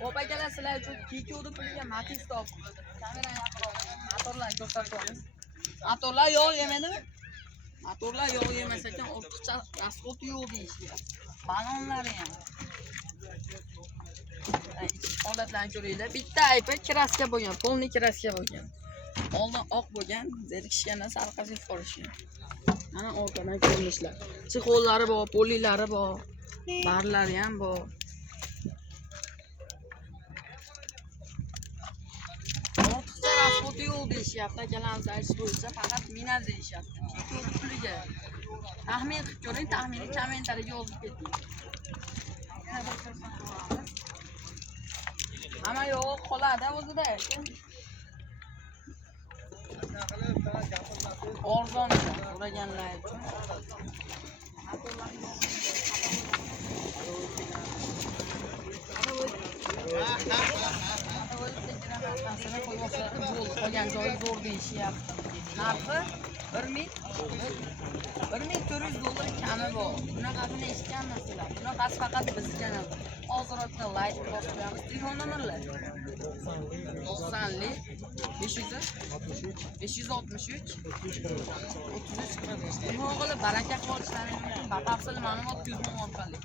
Xo'p akalar, sizlar uchun Kiko'ni puliga Matiz topdim. Kamerani motorlarni ko'rsatamiz. Motorlar yo'q yemadimi? Motorlar yo'q yemasa ekan, ortiqcha rasxod yo'q deyishyapti. Balonlari ham. Holatlarni ko'ringlar. Bitta aybi kraska bo'lgan, polni kraska bo'lgan. Oldin oq bo'lgan, zerikishgandan sarqasiga qolishgan. Mana orqadan ko'rinishlar. Chexollari bor, polilari bor, barlari ham bor. Ortiqcha rasxod yo'q deyishyapti. Akalarimiz aytish bo'yicha faqat minaz deyishyapti. Kiko'ni puliga. Taxmin qilib ko'ring, taxminni kommentariyaga yozib keting. Hamma yo'q qoladi o'zida. Arzon so'raganlar uchun. Qolgan joyi zo'r deyishyapti. Narxi 1400 dollar kami bor. Bunaqasini eshitganmisizlar? Bunaqasi faqat bizga kanal. Hozirroqda like bosib qo'yamiz. Telefon nomerlar 90lik 563 33 o'g'li baraka qolishlaringiz batafsil ma'lumot telefon orqali